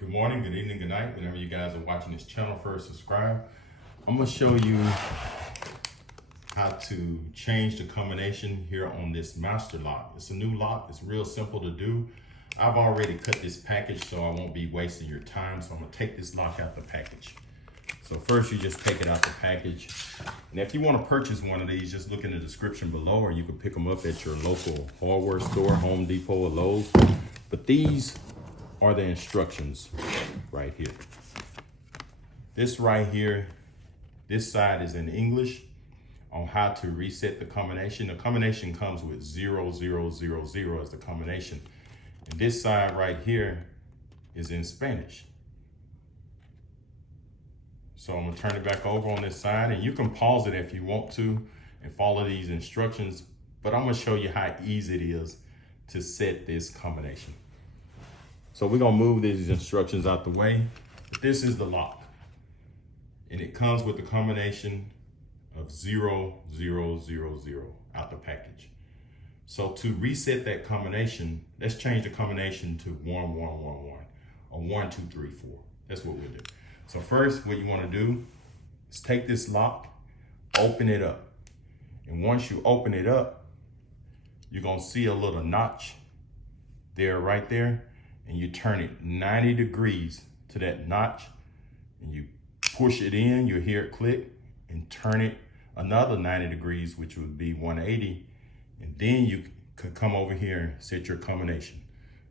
Good morning, good evening, good night. Whenever you guys are watching this channel, first subscribe. I'm gonna show you how to change the combination here on this master lock. It's a new lock, it's real simple to do. I've already cut this package so I won't be wasting your time. So I'm gonna take this lock out the package. So first you just take it out the package. And if you wanna purchase one of these, just look in the description below, or you can pick them up at your local hardware store, Home Depot or Lowe's. But these are the instructions right here. This right here, this side is in English on how to reset the combination. The combination comes with 0000 as the combination. And this side right here is in Spanish. So I'm gonna turn it back over on this side, and you can pause it if you want to and follow these instructions, but I'm gonna show you how easy it is to set this combination. So we're gonna move these instructions out the way. This is the lock, and it comes with the combination of 0000 out the package. So to reset that combination, let's change the combination to 1111 or 1234. That's what we'll do. So first, what you wanna do is take this lock, open it up. And once you open it up, you're gonna see a little notch there, right there. And you turn it 90 degrees to that notch, and you push it in, you'll hear it click, and turn it another 90 degrees, which would be 180. And then you could come over here and set your combination.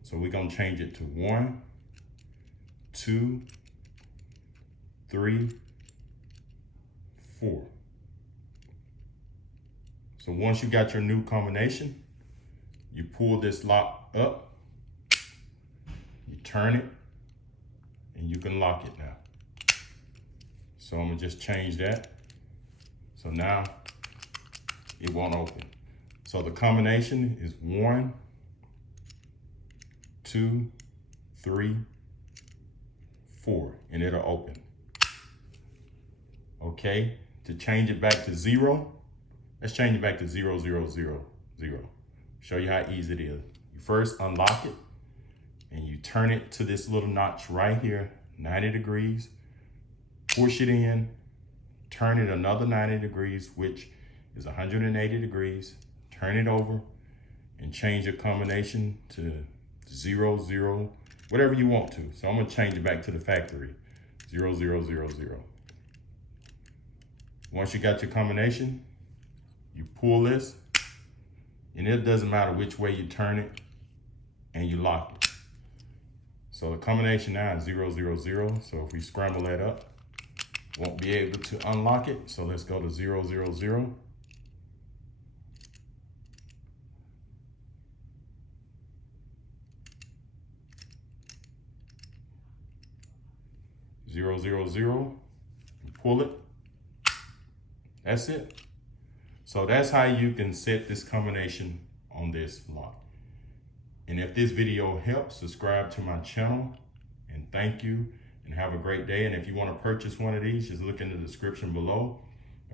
So we're gonna change it to 1, 2, 3, 4. So once you got your new combination, you pull this lock up, you turn it, and you can lock it now. So I'm gonna just change that. So now it won't open. So the combination is 1, 2, 3, 4, and it'll open. Okay, to change it back to 0, let's change it back to 0000. Show you how easy it is. You first unlock it, and you turn it to this little notch right here, 90 degrees, push it in, turn it another 90 degrees, which is 180 degrees, turn it over, and change your combination to 00, whatever you want to. So I'm gonna change it back to the factory, 0000. Once you got your combination, you pull this, and it doesn't matter which way you turn it, and you lock it. So the combination now is 000. So if we scramble that up, won't be able to unlock it. So let's go to 000. 000, pull it. That's it. So that's how you can set this combination on this lock. And if this video helps, subscribe to my channel, and thank you, and have a great day. And if you want to purchase one of these, just look in the description below,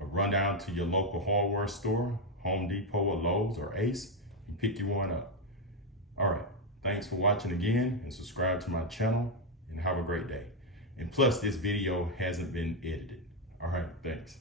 or run down to your local hardware store, Home Depot or Lowe's or Ace, and pick you one up. All right, thanks for watching again, and subscribe to my channel, and have a great day. And plus, this video hasn't been edited. All right, thanks.